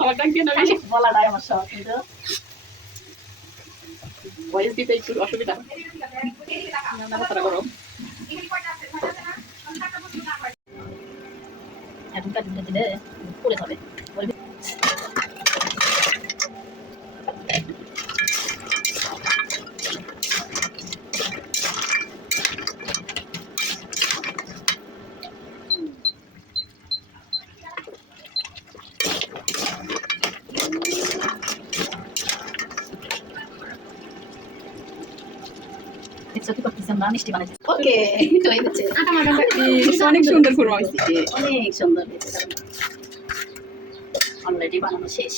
আমার ডাক অসুবিধা করো এখনকার দিনে দিলে পড়ে যাবে কি করতেছি আমরা মিষ্টি বানাইছি ওকে তো এই হচ্ছে অনেক সুন্দর হয়েছে অনেক সুন্দর অলরেডি বানানো শেষ